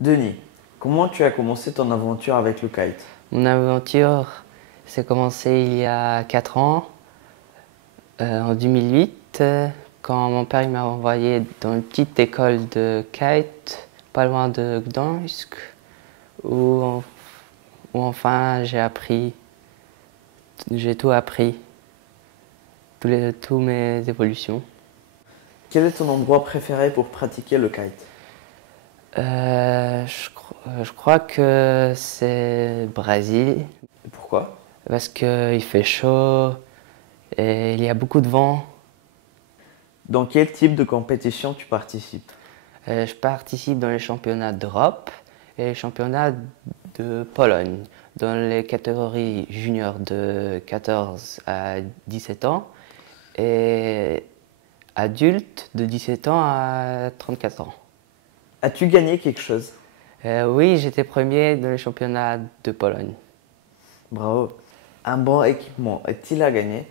Denis, comment tu as commencé ton aventure avec le kite? Mon aventure s'est commencée il y a 4 ans, en 2008, quand mon père il m'a envoyé dans une petite école de kite, pas loin de Gdansk, où, où enfin j'ai tout appris, tous mes évolutions. Quel est ton endroit préféré pour pratiquer le kite? Je crois que c'est Brésil, Et pourquoi? parce qu'il fait chaud et il y a beaucoup de vent. Dans quel type de compétition tu participes? Je participe dans les championnats d'Europe et les championnats de Pologne, dans les catégories juniors de 14 à 17 ans et adultes de 17 ans à 34 ans. As-tu gagné quelque chose? Oui, j'étais premier dans les championnats de Pologne. Bravo. Un bon équipement est-il à gagner?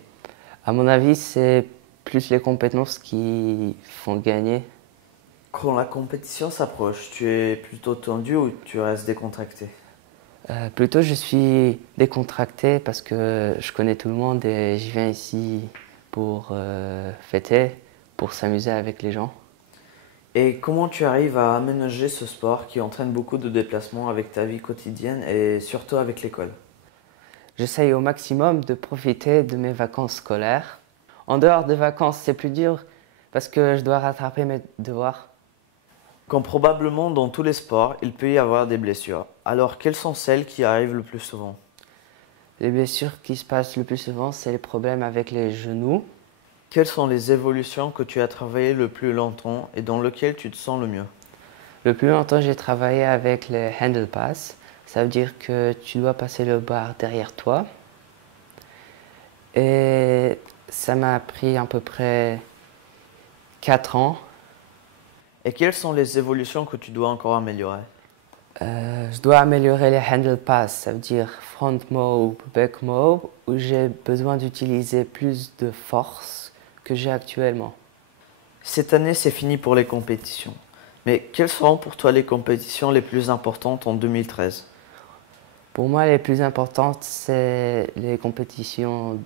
À mon avis, c'est plus les compétences qui font gagner. Quand la compétition s'approche, tu es plutôt tendu ou tu restes décontracté? Plutôt, je suis décontracté parce que je connais tout le monde et je viens ici pour fêter, pour s'amuser avec les gens. Et comment tu arrives à aménager ce sport qui entraîne beaucoup de déplacements avec ta vie quotidienne et surtout avec l'école? J'essaye au maximum de profiter de mes vacances scolaires. En dehors des vacances, c'est plus dur parce que je dois rattraper mes devoirs. Comme probablement dans tous les sports, il peut y avoir des blessures. Alors, quelles sont celles qui arrivent le plus souvent? Les blessures qui se passent le plus souvent, c'est les problèmes avec les genoux. Quelles sont les évolutions que tu as travaillées le plus longtemps et dans lesquelles tu te sens le mieux? Le plus longtemps, j'ai travaillé avec les handle pass. Ça veut dire que tu dois passer le bar derrière toi. Et ça m'a pris à peu près 4 ans. Et quelles sont les évolutions que tu dois encore améliorer? Je dois améliorer les handle pass, ça veut dire front mob, back mob, où j'ai besoin d'utiliser plus de force que j'ai actuellement. Cette année, c'est fini pour les compétitions. Mais quelles seront pour toi les compétitions les plus importantes en 2013? Pour moi, les plus importantes, c'est les compétitions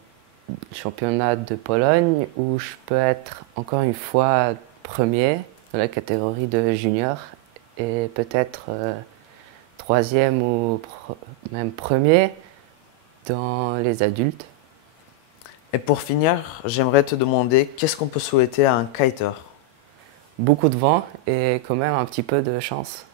championnat de Pologne, où je peux être encore une fois premier dans la catégorie de junior et peut-être troisième ou même premier dans les adultes. Et pour finir, j'aimerais te demander qu'est-ce qu'on peut souhaiter à un kiter? Beaucoup de vent et quand même un petit peu de chance.